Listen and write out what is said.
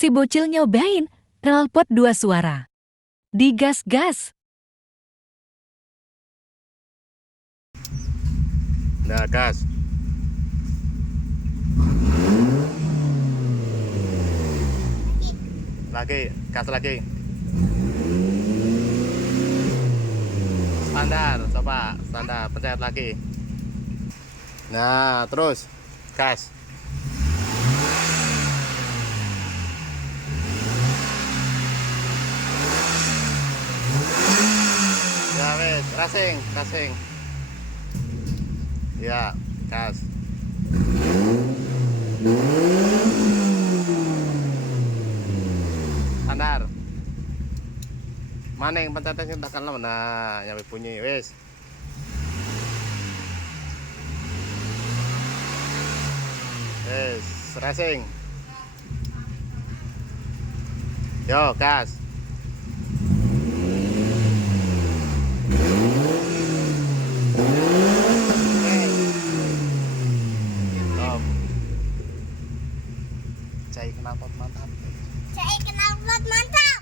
Si bocil nyobain knalpot 2 suara. Digas-gas. Nah, gas. Lagi, gas lagi. Standar, coba standar, pencet lagi. Nah, terus gas. Ya wes, racing. Ya, gas. Standar. Maning pencetnya sing tekan lho. Nah, nyampe bunyi wes. Wes, racing. Yo, gas. Stop. Cai knalpot mantap. Cai knalpot mantap.